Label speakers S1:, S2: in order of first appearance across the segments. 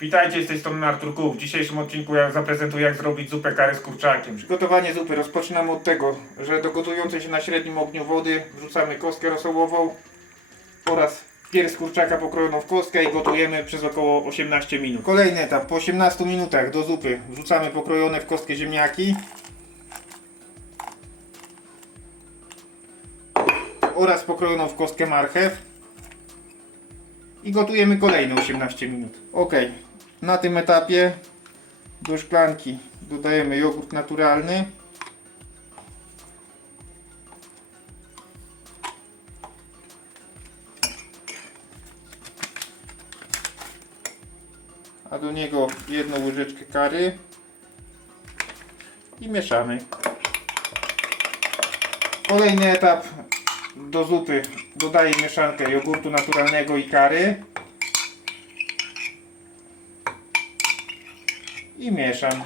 S1: Witajcie, z tej strony Artur Kół. W dzisiejszym odcinku ja zaprezentuję jak zrobić zupę kary z kurczakiem. Przygotowanie zupy. Rozpoczynamy od tego, że do gotującej się na średnim ogniu wody wrzucamy kostkę rosołową oraz pierś kurczaka pokrojoną w kostkę i gotujemy przez około 18 minut. Kolejny etap. Po 18 minutach do zupy wrzucamy pokrojone w kostkę ziemniaki oraz pokrojoną w kostkę marchew i gotujemy kolejne 18 minut. Ok, na tym etapie do szklanki dodajemy jogurt naturalny. A do niego jedną łyżeczkę kary i mieszamy. Kolejny etap do zupy dodaję mieszankę jogurtu naturalnego i kary. I mieszam.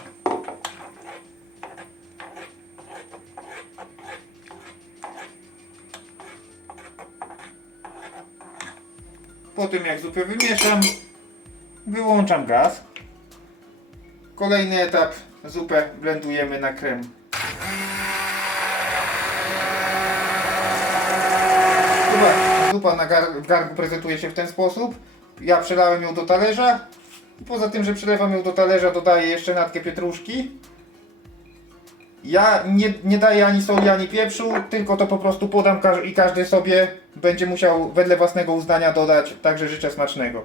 S1: Po tym jak zupę wymieszam, wyłączam gaz. Kolejny etap, zupę blendujemy na krem. Zupa, na gar, prezentuje się w ten sposób. Ja przelałem ją do talerza. Poza tym, że przelewam ją do talerza, dodaję jeszcze natkę pietruszki. Ja nie, nie daję ani soli, ani pieprzu, tylko to po prostu podam i każdy sobie będzie musiał wedle własnego uznania dodać. Także życzę smacznego.